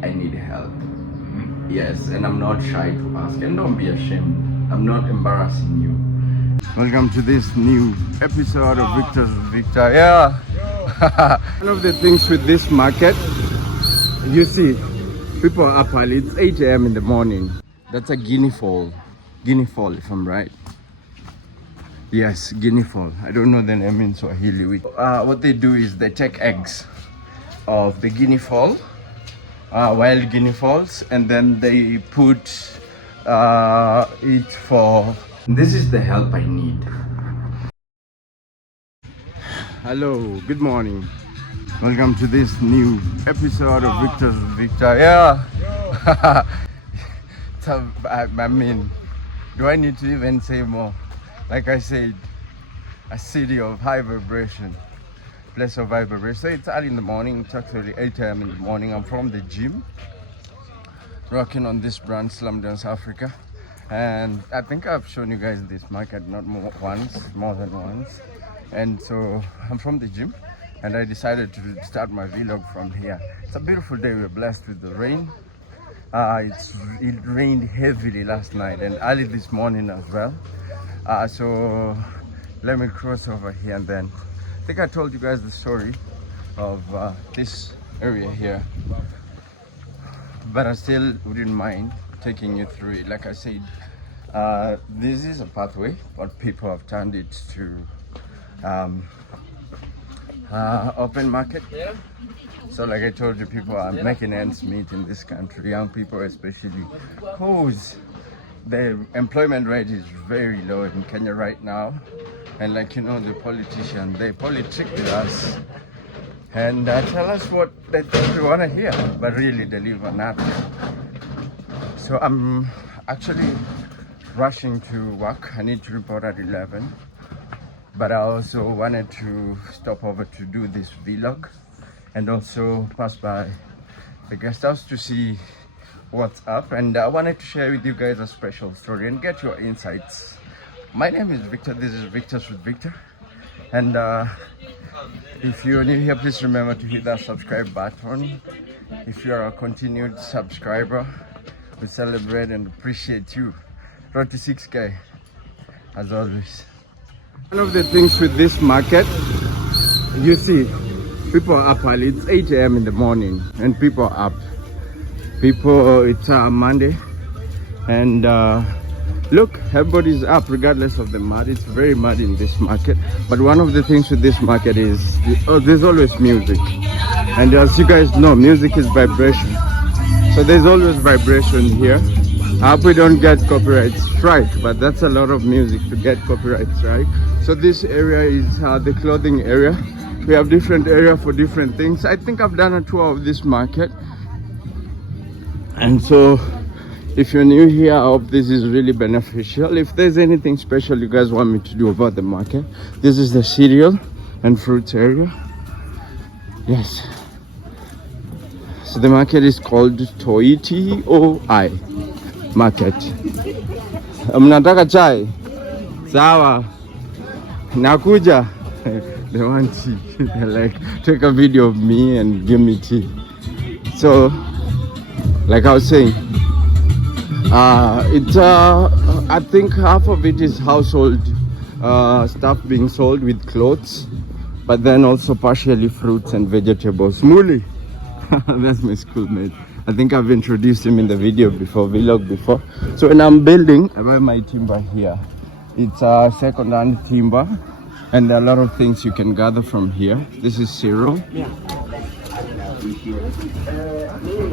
I need help. Yes, and I'm not shy to ask, and don't be ashamed. I'm not embarrassing you. Welcome to this new episode of Victor's with Victor. Yeah. One of the things with this market, you see, people are up early. It's 8 a.m. in the morning. That's a guinea fowl. Guinea fowl, if I'm right. Yes, guinea fowl. I don't know the name in Swahili. What they do is they take eggs of the guinea fowl, wild guinea fowls, and then they put it for... This is the help I need. Hello, good morning. Welcome to this new episode of Victor's with Victor. Yeah. So, I mean, do I need to even say more? Like I said, a city of high vibration, place of high vibration. So it's early in the morning, it's actually 8 a.m. in the morning. I'm from the gym, rocking on this brand, Slum Dance Africa. And I think I've shown you guys this market not more than once. And so I'm from the gym, and I decided to start my vlog from here. It's a beautiful day. We're blessed with the rain. It rained heavily last night and early this morning as well. So let me cross over here, and then I think I told you guys the story of this area here, but I still wouldn't mind taking you through it. Like I said, this is a pathway, but people have turned it to open market. So like I told you, people are making ends meet in this country, young people especially, whose the employment rate is very low in Kenya right now. And like, you know, the politicians, they politic with us and tell us what they think we want to hear, but really deliver nothing. So I'm actually rushing to work. I need to report at 11, but I also wanted to stop over to do this vlog and also pass by the guest house to see what's up. And I wanted to share with you guys a special story and get your insights. My name is Victor. This is Victor's with Victor. And if you're new here, please remember to hit that subscribe button. If you're a continued subscriber, we celebrate and appreciate you. Road to 6K, as always. One of the things with this market, you see, people are up early. It's 8 a.m. in the morning, and people are up. It's Monday, and look, everybody's up regardless of the mud. It's very muddy in this market. But one of the things with this market is there's always music, and as you guys know, music is vibration. So there's always vibration here. I hope we don't get copyright strike, but that's a lot of music to get copyright strike. So this area is the clothing area. We have different area for different things. I think I've done a tour of this market. And so if you're new here, I hope this is really beneficial. If there's anything special you guys want me to do about the market, this is the cereal and fruits area. Yes. So the market is called Toiti OI Market. Mnataka chai? Sawa. Nakuja. They want tea. They're like, take a video of me and give me tea. So, like I was saying, I think half of it is household stuff being sold with clothes, but then also partially fruits and vegetables. Muli, that's my schoolmate. I think I've introduced him in the video before, vlog before. So when I'm building, I buy my timber here. It's a second-hand timber, and there are a lot of things you can gather from here. This is cereal. Yeah.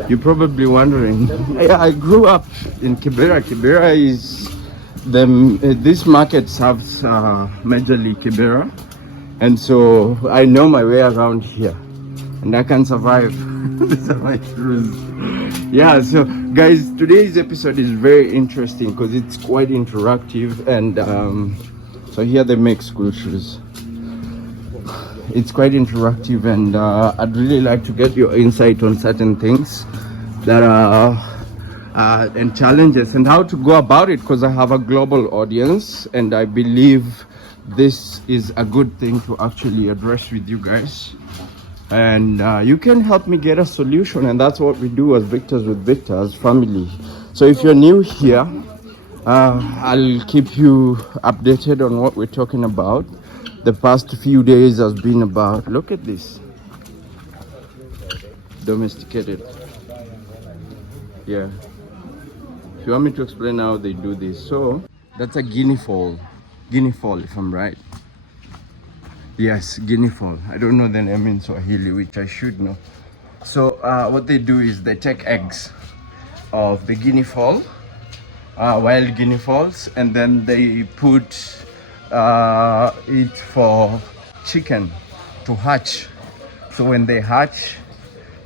You're probably wondering, I grew up in Kibera. Kibera is this market serves majorly Kibera, and so I know my way around here, and I can survive. These are my shoes. Yeah, so guys, today's episode is very interesting because it's quite interactive, and so here they make school shoes. It's quite interactive, and I'd really like to get your insight on certain things that are and challenges and how to go about it, because I have a global audience and I believe this is a good thing to actually address with you guys. and you can help me get a solution, and that's what we do as Victors with Victors family. So if you're new here, I'll keep you updated on what we're talking about. The past few days has been about, look at this, domesticated. Yeah, if you want me to explain how they do this, so that's a guinea fowl if I'm right. Yes, guinea fowl. I don't know the name in Swahili, which I should know. So what they do is they take eggs of the guinea fowl, wild guinea fowls, and then they put it for chicken to hatch. So when they hatch,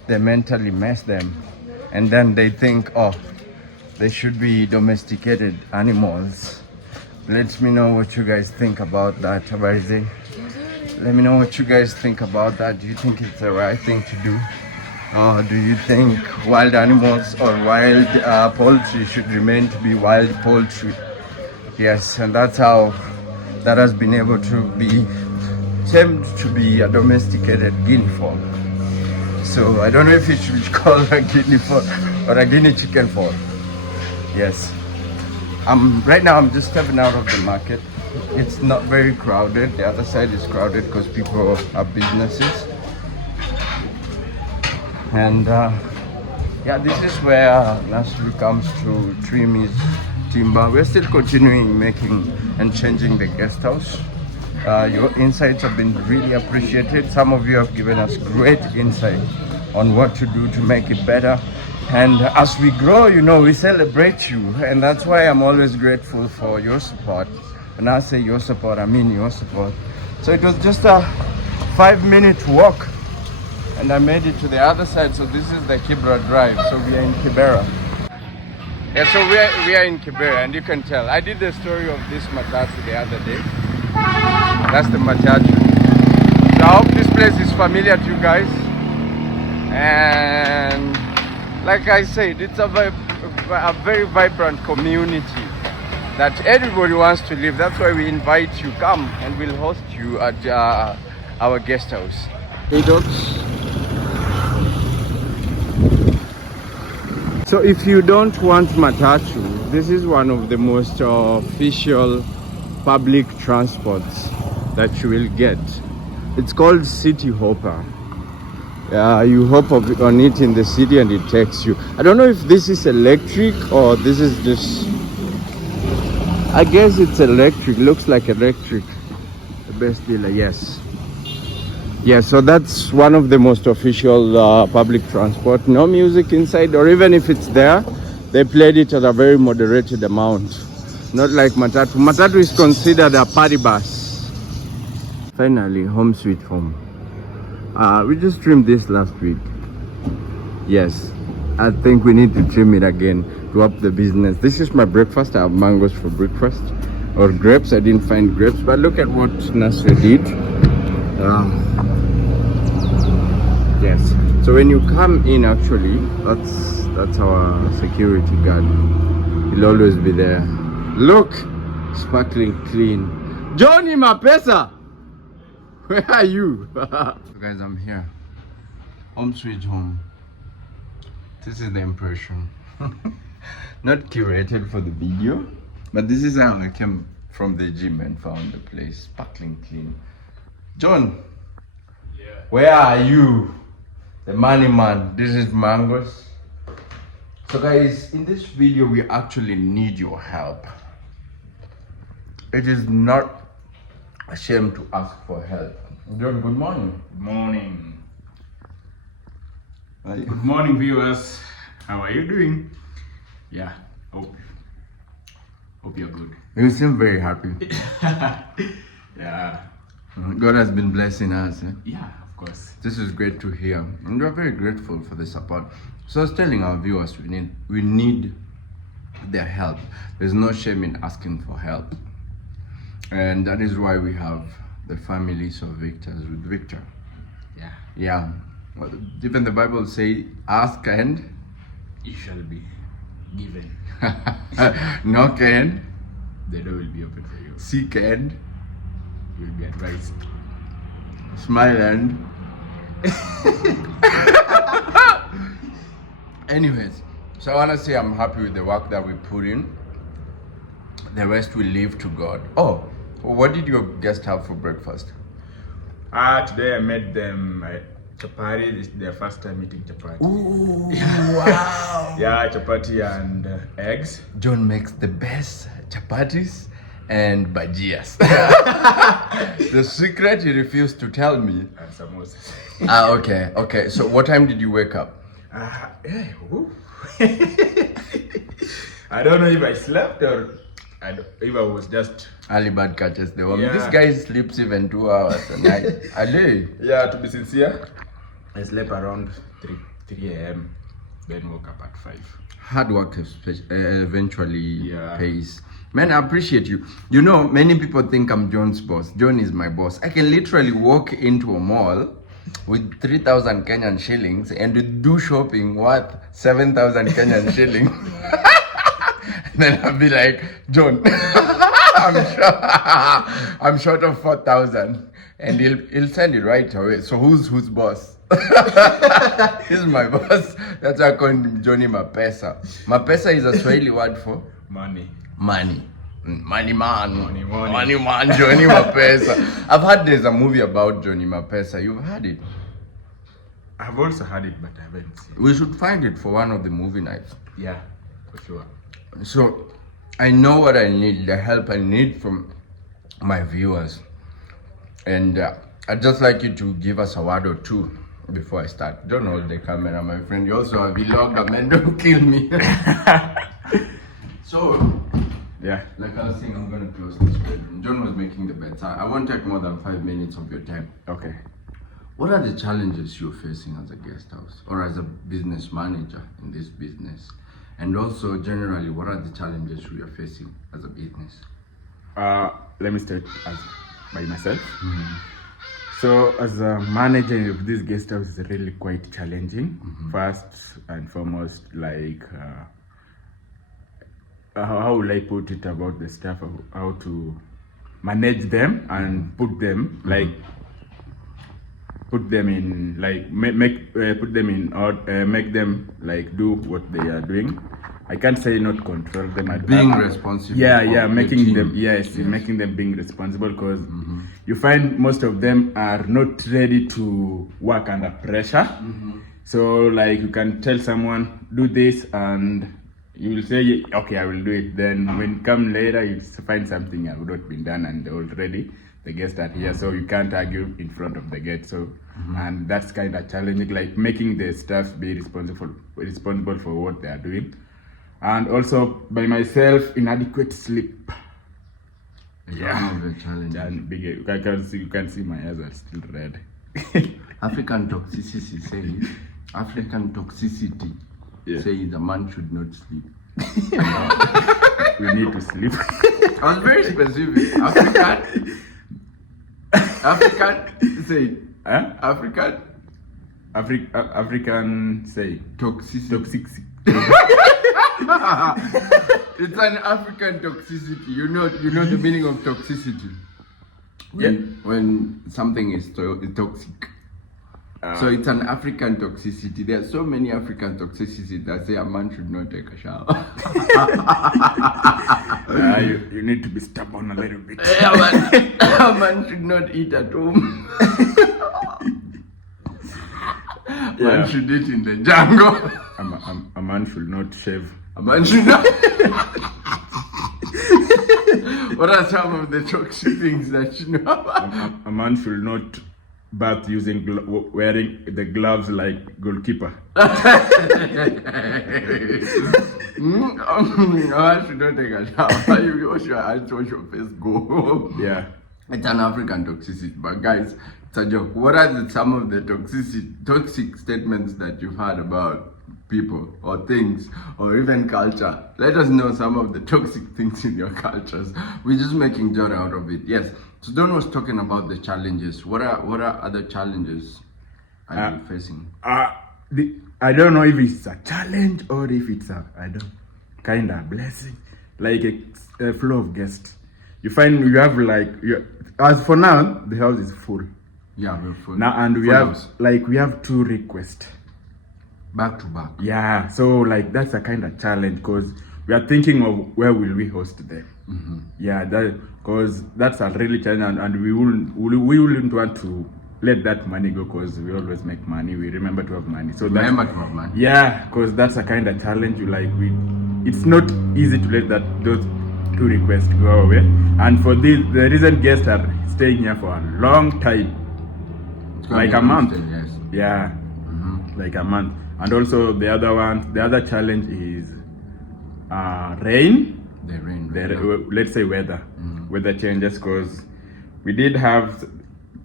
they mentally mess them, and then they think, oh, they should be domesticated animals. Let me know what you guys think about that, Abaise. Let me know what you guys think about that. Do you think it's the right thing to do? Or do you think wild animals or wild poultry should remain to be wild poultry? Yes, and that's how that has been able to be tamed to be a domesticated guinea fowl. So I don't know if it should be called a guinea fowl or a guinea chicken fowl. Yes. Right now I'm just stepping out of the market. It's not very crowded. The other side is crowded because people have businesses. And yeah, this is where Nasri comes to trim his timber. We're still continuing making and changing the guest house. Your insights have been really appreciated. Some of you have given us great insight on what to do to make it better. And as we grow, you know, we celebrate you. And that's why I'm always grateful for your support. When I say your support, I mean your support. So it was just a 5-minute walk, and I made it to the other side. So this is the Kibera Drive. So we are in Kibera. Yeah, so we are in Kibera, and you can tell. I did the story of this matatu the other day. That's the matatu. So I hope this place is familiar to you guys. And like I said, it's a very vibrant community that everybody wants to live. That's why we invite you, come, and we'll host you at our guest house. Hey dogs. So if you don't want matatu, this is one of the most official public transports that you will get. It's called City Hopper. You hop on it in the city and it takes you. I don't know if this is electric or this is just, I guess it's electric. Looks like electric. The best dealer, yes. Yeah, so that's one of the most official public transport. No music inside, or even if it's there, they played it at a very moderated amount. Not like Matatu. Matatu is considered a party bus. Finally, home sweet home. We just trimmed this last week. Yes, I think we need to trim it again to up the business. This is my breakfast. I have mangoes for breakfast, or grapes. I didn't find grapes, but look at what Nasri did. Yes, so when you come in, actually, that's our security guard. He'll always be there. Look, sparkling clean. Johnny Mapesa, where are you? So guys, I'm here. Home sweet home. This is the impression. Not curated for the video, but this is how I came from the gym and found the place sparkling clean. John, yeah. Where are you? The money man. This is mangoes. So guys, in this video we actually need your help. It is not a shame to ask for help. John, good morning. Good morning. Good morning, viewers. How are you doing? Yeah, hope you're good. You seem very happy. Yeah. God has been blessing us. Eh? Yeah, of course. This is great to hear, and we're very grateful for the support. So I was telling our viewers, we need their help. There's no shame in asking for help, and that is why we have the families of victors with Victor. Yeah. Yeah. Well, even the Bible say, ask and You shall be given. knock and The door will be open for you. seek and You will be advised. smile and Anyways, so I want to say I'm happy with the work that we put in. The rest we leave to God. Oh, what did your guest have for breakfast? Today I made them chapati. This is their first time eating chapati. Ooh, wow. Yeah, chapati and eggs. John makes the best chapatis and bajias. The secret he refused to tell me. And samosas. Okay. So what time did you wake up? Yeah, I don't know if I slept or if I was just... Early bird catches the worm. Yeah. This guy sleeps even 2 hours a night. Ali. Yeah, to be sincere, I slept around 3 a.m. Then woke up at 5. Hard work eventually Yeah. pays. Man, I appreciate you. You know, many people think I'm John's boss. John is my boss. I can literally walk into a mall with 3,000 Kenyan shillings and do shopping worth 7,000 Kenyan shillings. Then I'll be like, John, I'm short of 4,000, and he'll send it right away. So who's boss? He's my boss. That's why I call him Johnny Mapesa. Mapesa is a Swahili word for Money. money. Money man. Money. Man, Johnny Mapesa. I've heard there's a movie about Johnny Mapesa. You've heard it? I've also had it, but I haven't seen it. We should find it for one of the movie nights. Yeah, for sure. So I know what I need, the help I need from my viewers. And I'd just like you to give us a word or two before I start. Don't hold the camera, my friend. You're also a vlogger, man. Don't kill me. So, Yeah. like I was saying, I'm going to close this bedroom. John was making the bed. So I won't take more than 5 minutes of your time. Okay. What are the challenges you're facing as a guest house or as a business manager in this business? And also, generally, what are the challenges you are facing as a business? Let me start by myself. So, as a manager of this guest house, is really quite challenging. First and foremost, like how will I put it about the staff? How to manage them and put them put them in like put them in or make them like do what they are doing. I can't say not control them. Being responsible. Yeah, for the making team. them making them being responsible, because you find most of them are not ready to work under pressure. So like you can tell someone do this and you will say okay, I will do it. Then when come later you find something have not been done and already the guests are here, so you can't argue in front of the gate. So and that's kind of challenging, like making the staff be responsible for what they are doing. And also by myself, inadequate sleep. It's one of the challenges. And big, you can see my eyes are still red. African toxicity says, says a man should not sleep. We need to sleep. I was very specific. African, say, Huh? African say toxicity. It's an African toxicity. You know the meaning of toxicity. When something is toxic. So it's an African toxicity. There are so many African toxicities that say a man should not take a shower. You need to be stubborn a little bit. A man should not eat at home. Man should eat in the jungle. A man should not shave. A man should not. What are some of the toxic things that you know about? A man should not bath using wearing the gloves like goalkeeper. A man should not take a shower. You wash your hands, wash your face, go. Yeah. It's an African toxicity, but guys, it's a joke. What are some of the toxic statements that you've heard about people or things or even culture? Let us know some of the toxic things in your cultures. We're just making joke out of it. Yes. So Don was talking about the challenges. What are other challenges are you facing? I don't know if it's a challenge or if it's a kind of blessing, like a flow of guests. You find you have as for now the house is full. Yeah, we're full. Now, and we have 2 requests. Back to back. Yeah, so like that's a kind of challenge because we are thinking of where will we host them. Yeah, that because that's a really challenge, and we wouldn't want to let that money go because we always make money. We remember to have money. So Remember to have money. yeah, because that's a kind of challenge. It's not easy to let those 2 requests go away. And for this, the recent guests are staying here for a long time, like a month. Yes. Yeah, like a month. And also the other challenge is rain. The rain. Let's say weather changes, because we did have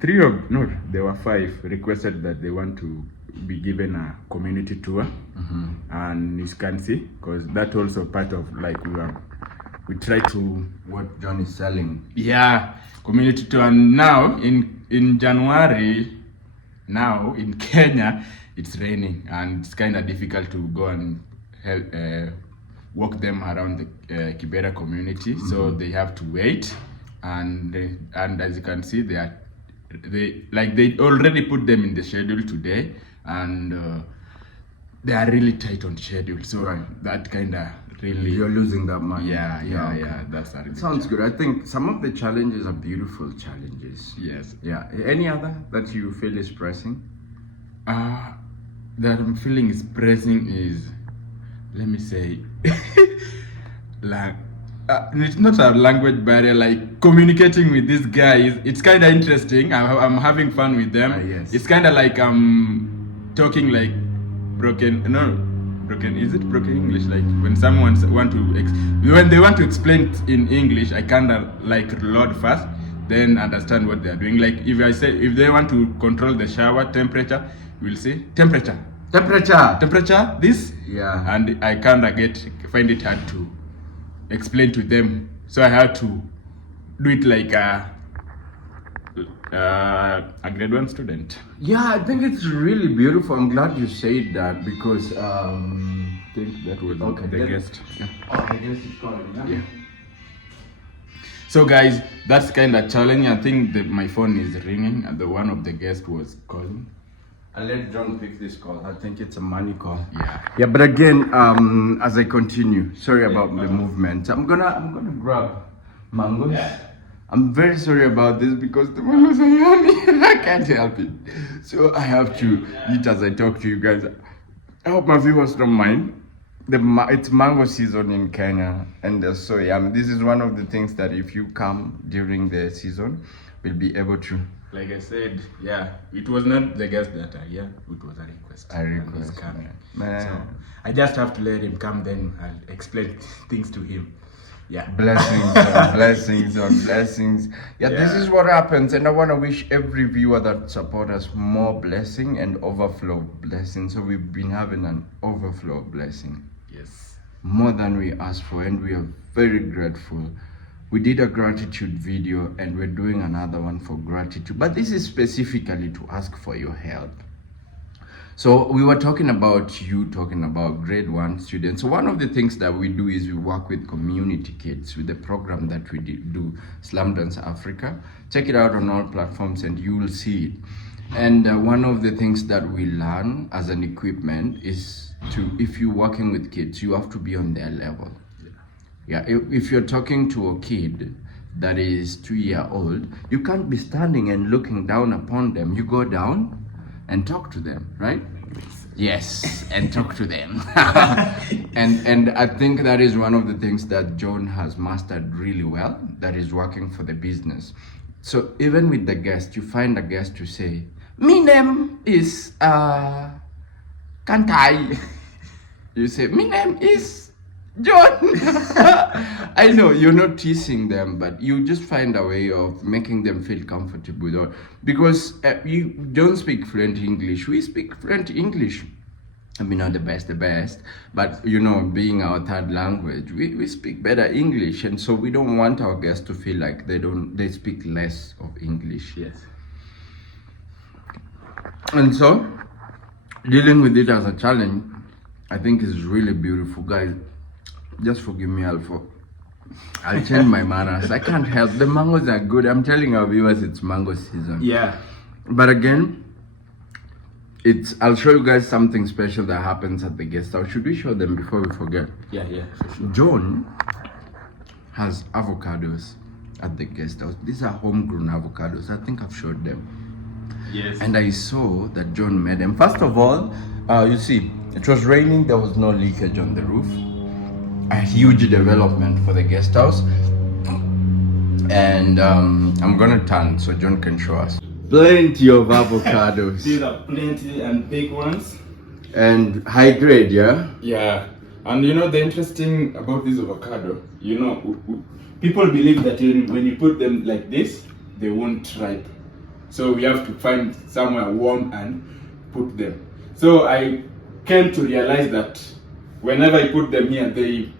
there were 5 requested that they want to be given a community tour, and you can see, because that also part of like we try to What John is selling. yeah, community tour. And now in January, now in Kenya it's raining and it's kind of difficult to go and help walk them around the Kibera community, so they have to wait, and as you can see they already put them in the schedule today, and they are really tight on schedule, so that kind of really You're losing that money. yeah, that's a It sounds good. I think some of the challenges are beautiful challenges. yes. Yeah. Any other that you feel is pressing? That I'm feeling is pressing is, let me say, like it's not a language barrier. Like communicating with these guys, it's kind of interesting. I'm having fun with them. Yes. It's kind of like talking like broken. Is it broken English? Like when someone when they want to explain in English, I kind of like load fast, then understand what they are doing. Like if they want to control the shower temperature, we'll say temperature this, Yeah. and I kind of find it hard to explain to them, so I had to do it like a grade 1 student. Yeah, I think it's really beautiful. I'm glad you said that because I think that was the guest. Yeah. Oh, the guest is calling. Yeah. So guys, that's kind of challenging. I think my phone is ringing and the one of the guests was calling. I'll let John pick this call. I think it's a money call. Yeah. But again, as I continue, sorry about the movement. I'm gonna grab mangoes. Yeah. I'm very sorry about this because the mangoes are yummy. I can't help it. So I have to eat as I talk to you guys. I hope my viewers don't mind. It's mango season in Kenya, and they're so yummy. This is one of the things that if you come during the season, we'll be able to. Like I said, yeah, it was not the guest that are here, it was a request. He's coming. Man. So I just have to let him come, then I'll explain things to him. Yeah. Blessings on blessings on blessings. Yeah, this is what happens, and I want to wish every viewer that support us more blessing and overflow blessing. So we've been having an overflow blessing. Yes. More than we asked for, and we are very grateful. We did a gratitude video and we're doing another one for gratitude, but this is specifically to ask for your help. So we were talking about grade 1 students. So one of the things that we do is we work with community kids with the program that we do, Slam Dance Africa. Check it out on all platforms and you will see it. And one of the things that we learn as an equipment is if you're working with kids, you have to be on their level. Yeah, if you're talking to a kid that is 2-year-old, you can't be standing and looking down upon them. You go down and talk to them, right? Yes, and talk to them. and I think that is one of the things that John has mastered really well, that is working for the business. So even with the guest, you find a guest to say, "My name is Kantai." You say, "My name is John." I know you're not teasing them, but you just find a way of making them feel comfortable. Because you don't speak fluent English. We speak fluent English. I mean, not the best, but being our third language, we speak better English, and so we don't want our guests to feel like they speak less of English. Yes. And so, dealing with it as a challenge, I think is really beautiful, guys. Just forgive me, I'll change my manners. I can't help. The mangoes are good. I'm telling our viewers it's mango season. Yeah. But again, I'll show you guys something special that happens at the guest house. Should we show them before we forget? Yeah, for sure. John has avocados at the guest house. These are homegrown avocados. I think I've showed them. Yes. And I saw that John made them. First of all, you see, it was raining. There was no leakage on the roof. A huge development for the guest house. And I'm gonna turn so John can show us. Plenty of avocados. These are plenty and big ones. And high grade, yeah? Yeah. And you know the interesting about this avocado, you know, people believe that when you put them like this, they won't ripe. So we have to find somewhere warm and put them. So I came to realize that whenever I put them here, they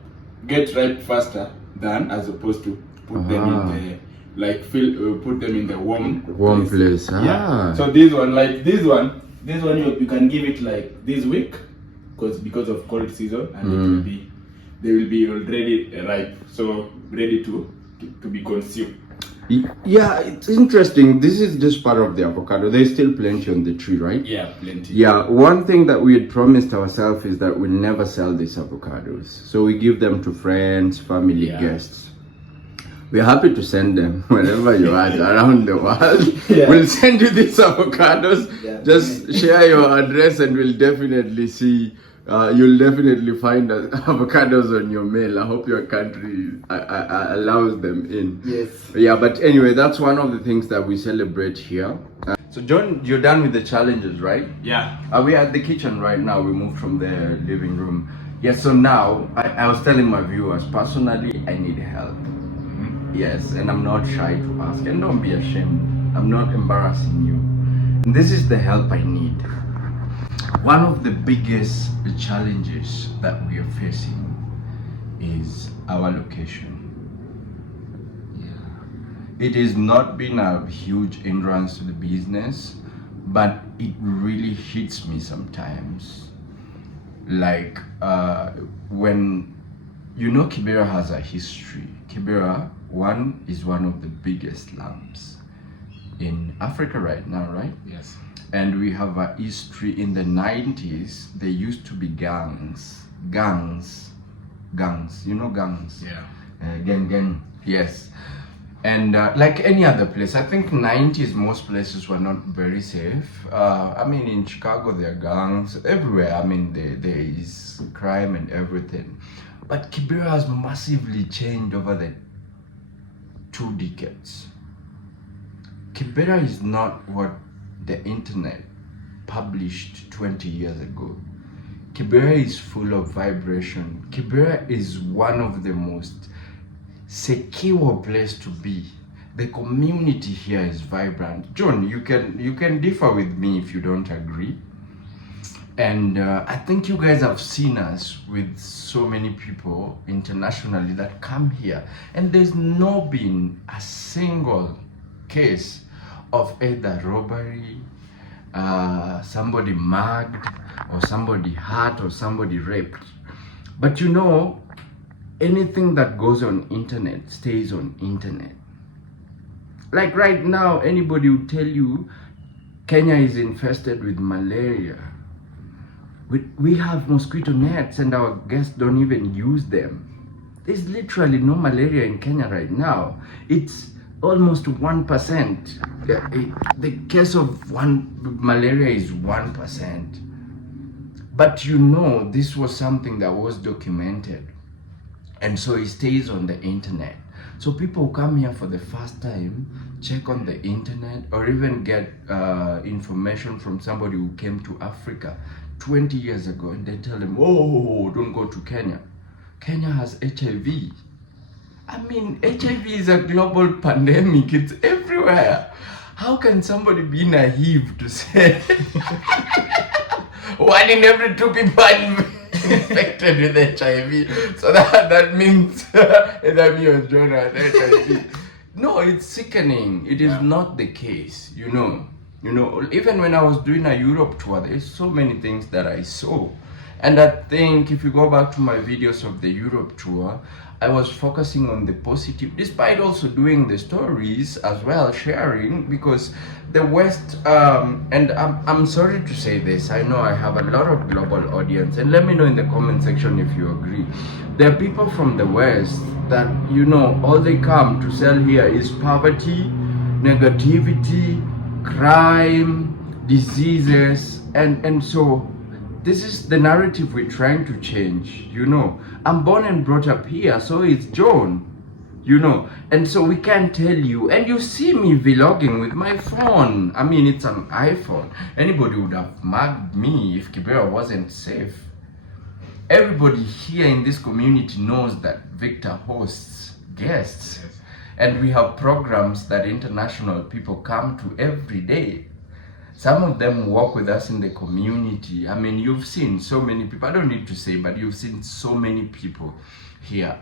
get ripe faster than as opposed to put them in the put them in the warm place. Yeah. So this one you can give it like this week because of cold season, and they will be already ripe, so ready to be consumed. Yeah, it's interesting. This is just part of the avocado. There's still plenty on the tree, right? Yeah, plenty. Yeah, one thing that we had promised ourselves is that we'll never sell these avocados. So we give them to friends, family, guests. We're happy to send them wherever you are around the world. Yeah. We'll send you these avocados. Yeah. Just share your address and we'll definitely see. You'll definitely find avocados on your mail. I hope your country allows them in. Yes. Yeah, but anyway, that's one of the things that we celebrate here. So John, you're done with the challenges, right? Yeah. We are at the kitchen right now. We moved from the living room. Yeah, so now I was telling my viewers, personally, I need help. Yes, and I'm not shy to ask. And don't be ashamed. I'm not embarrassing you. And this is the help I need. One of the biggest challenges that we are facing is our location. Yeah. It has not been a huge hindrance to the business, but it really hits me sometimes. Like when, you know, Kibera has a history. Kibera, is one of the biggest slums in Africa right now, right? Yes. And we have a history. In the 90s, there used to be gangs, you know, gangs? Yeah. Gang, yes. And like any other place, I think 90s, most places were not very safe. I mean, in Chicago, there are gangs everywhere. I mean, there is crime and everything. But Kibera has massively changed over the 2 decades. Kibera is not what the internet published 20 years ago. Kibera is full of vibration. Kibera is one of the most secure place to be. The community here is vibrant. John, you can differ with me if you don't agree. And I think you guys have seen us with so many people internationally that come here, and there's not been a single case of either robbery, somebody mugged, or somebody hurt, or somebody raped. But you know, anything that goes on internet stays on internet. Like right now, anybody will tell you Kenya is infested with malaria. We have mosquito nets and our guests don't even use them. There's literally no malaria in Kenya right now. It's almost 1%. The case of malaria is 1%. But you know, this was something that was documented. And so it stays on the internet. So people come here for the first time, check on the internet, or even get information from somebody who came to Africa 20 years ago, and they tell them, oh, don't go to Kenya. Kenya has HIV. I mean, HIV is a global pandemic. It's everywhere. How can somebody be naive to say 1 in every 2 people are infected with HIV? So that means either me or John has HIV. No, it's sickening. It is not the case, you know. You know, even when I was doing a Europe tour, there's so many things that I saw. And I think if you go back to my videos of the Europe tour, I was focusing on the positive, despite also doing the stories as well, sharing, because the West, and I'm sorry to say this, I know I have a lot of global audience, and let me know in the comment section if you agree. There are people from the West that, you know, all they come to sell here is poverty, negativity, crime, diseases, and so this is the narrative we're trying to change. You know, I'm born and brought up here, so is John, you know, and so we can tell you, and you see me vlogging with my phone. I mean, it's an iPhone. Anybody would have mugged me if Kibera wasn't safe. Everybody here in this community knows that Victor hosts guests, and we have programs that international people come to every day. Some of them work with us in the community. I mean, you've seen so many people. I don't need to say, but you've seen so many people here.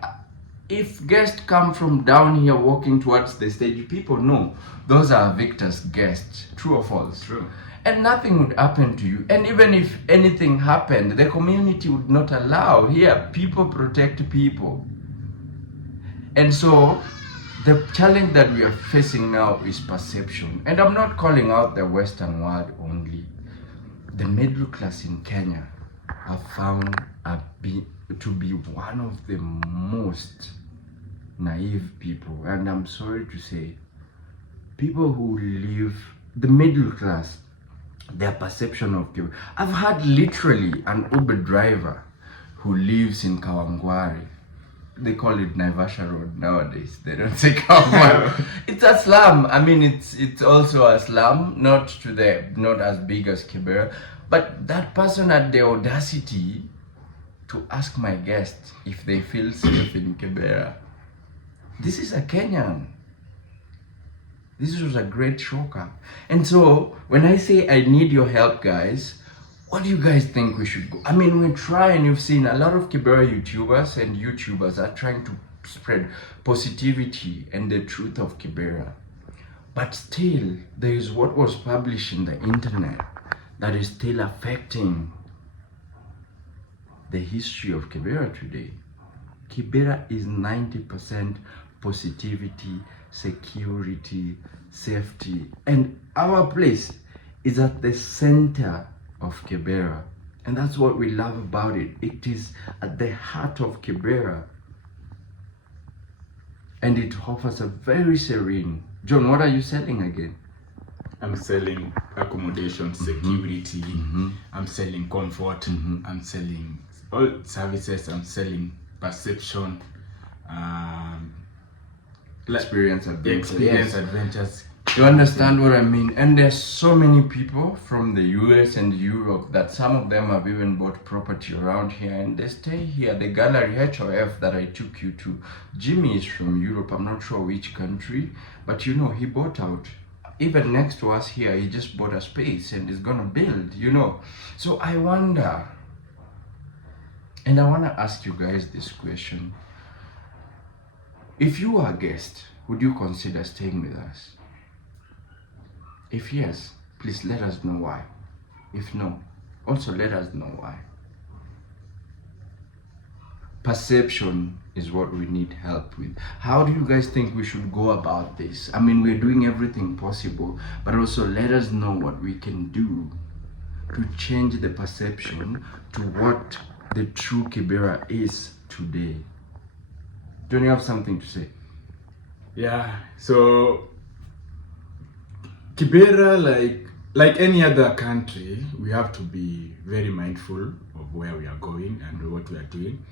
If guests come from down here walking towards the stage, people know those are Victor's guests. True or false? True. And nothing would happen to you. And even if anything happened, the community would not allow. Here, people protect people. And so the challenge that we are facing now is perception. And I'm not calling out the Western world only. The middle class in Kenya have found to be one of the most naive people. And I'm sorry to say, people who live, the middle class, their perception of Kibera. I've had literally an Uber driver who lives in Kawangware. They call it Naivasha Road nowadays. They don't say Kawangware. It's a slum. I mean, it's also a slum, not as big as Kibera. But that person had the audacity to ask my guests if they feel safe in Kibera. This is a Kenyan. This was a great shocker. And so when I say I need your help, guys, what do you guys think we should go? I mean, we try, and you've seen a lot of Kibera YouTubers and YouTubers are trying to spread positivity and the truth of Kibera. But still, there is what was published in the internet that is still affecting the history of Kibera today. Kibera is 90% positivity, security, safety, and our place is at the center of Kibera, and that's what we love about it. It is at the heart of Kibera, and it offers a very serene. John, what are you selling again? I'm selling accommodation, security. I'm selling comfort. I'm selling all services. I'm selling perception, Experience adventures. You understand what I mean? And there's so many people from the US and Europe that some of them have even bought property around here and they stay here. The gallery HOF that I took you to, Jimmy is from Europe. I'm not sure which country, but you know, he bought out. Even next to us here, he just bought a space and is gonna build, you know. So I wonder, and I wanna ask you guys this question. If you were a guest, would you consider staying with us? If yes, please let us know why. If no, also let us know why. Perception is what we need help with. How do you guys think we should go about this? I mean, we're doing everything possible, but also let us know what we can do to change the perception to what the true Kibera is today. Don't you have something to say? Yeah, so Kibera, like any other country, we have to be very mindful of where we are going and what we are doing.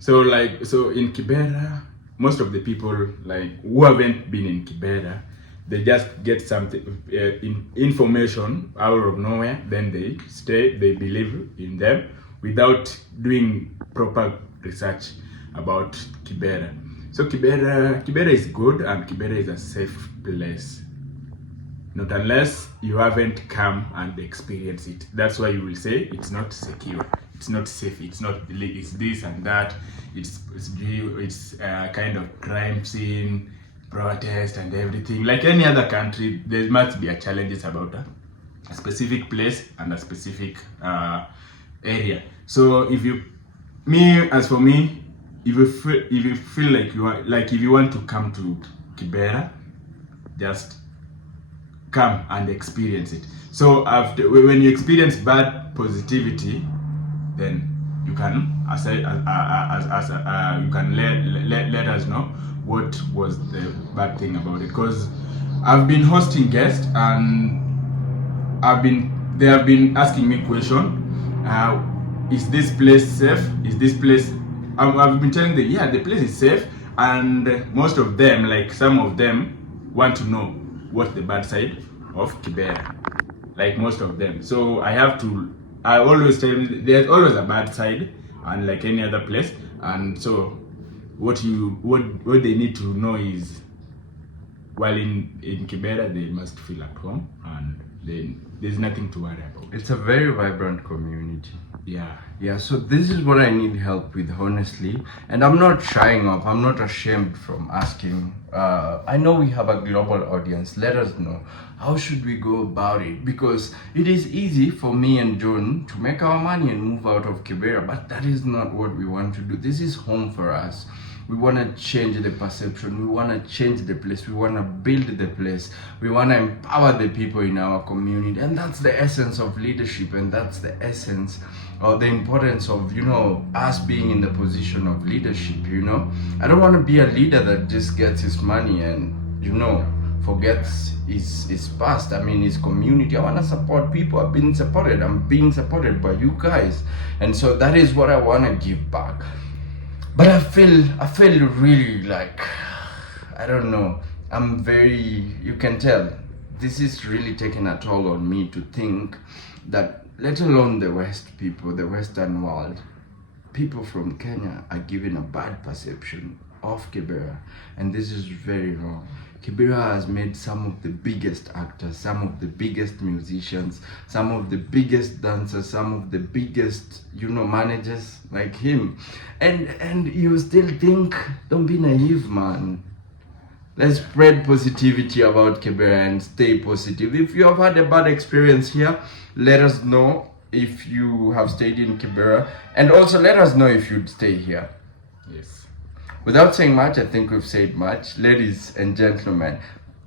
So in Kibera, most of the people who haven't been in Kibera, they just get something information out of nowhere, then they stay, they believe in them without doing proper research about Kibera. So Kibera is good and Kibera is a safe place. Not unless you haven't come and experienced it. That's why you will say it's not secure, it's not safe, it's this and that. It's kind of crime scene, protest and everything. Like any other country, there must be a challenges about a specific place and a specific area. So if you feel like if you want to come to Kibera, just come and experience it. So when you experience bad positivity, then you can you can let us know what was the bad thing about it. Because I've been hosting guests and they have been asking me question. Is this place safe? Is this place? I've been telling them, yeah, the place is safe, and most of them, like some of them, want to know what's the bad side of Kibera. Like most of them. So I always tell them there's always a bad side, and like any other place. And so what they need to know is, while in Kibera, they must feel at home, and there's nothing to worry about. It's a very vibrant community. Yeah. So this is what I need help with, honestly. And I'm not shying off. I'm not ashamed from asking. I know we have a global audience. Let us know. How should we go about it? Because it is easy for me and John to make our money and move out of Kibera, but that is not what we want to do. This is home for us. We want to change the perception. We want to change the place. We want to build the place. We want to empower the people in our community. And that's the essence of leadership. And that's the essence or the importance of, us being in the position of leadership, I don't want to be a leader that just gets his money and, forgets his past. I mean, his community. I want to support people. I've been supported. I'm being supported by you guys. And so that is what I want to give back. But I feel really like, I don't know, you can tell, this is really taking a toll on me to think that, let alone the West people, the Western world, people from Kenya are given a bad perception of Kibera, and this is very wrong. Kibera has made some of the biggest actors, some of the biggest musicians, some of the biggest dancers, some of the biggest, managers like him. And you still think, don't be naive, man. Let's spread positivity about Kibera and stay positive. If you have had a bad experience here, let us know if you have stayed in Kibera. And also let us know if you'd stay here. Yes. Without saying much, I think we've said much. Ladies and gentlemen,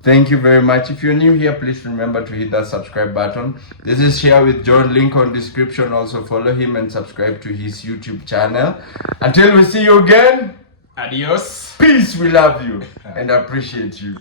thank you very much. If you're new here, please remember to hit that subscribe button. This is Share with John, link on description. Also follow him and subscribe to his YouTube channel. Until we see you again, Adios. Peace. We love you and appreciate you.